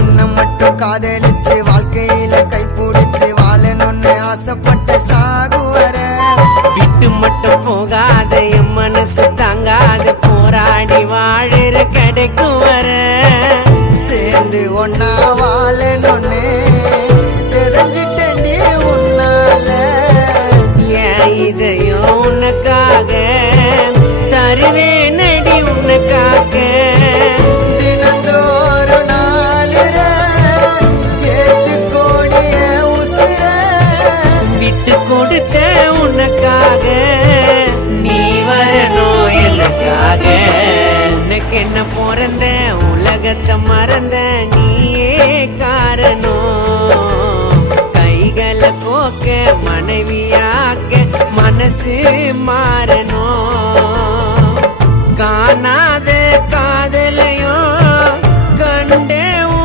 உன்னை மட்டும் காதலிச்சு வாழ்க்கையில கைப்பிடிச்சு வாழணும்னு ஆசைப்பட்ட சாகுவர விட்டு மட்டும் போகாத என் மனசு தாங்காத போராடி வாழற கிடைக்கும் வர சேர்ந்து ஒன்னா வாழணும்னு செதஞ்சிட்டே உன்னால ஏன் இதையும் உனக்காக தருவேன் நடி உனக்காக தினந்தோறும் நாளுற ஏத்து கோடிய உசுர விட்டு கொடுத்த உனக்காக நீ வரணும் எனக்காக உனக்கு என்ன பிறந்த உலகத்தை மறந்த நீயே காரணம் கைகளை கோக்க மனைவியாக்க மனசு மாறணும் காணாத காதலையும் கண்டே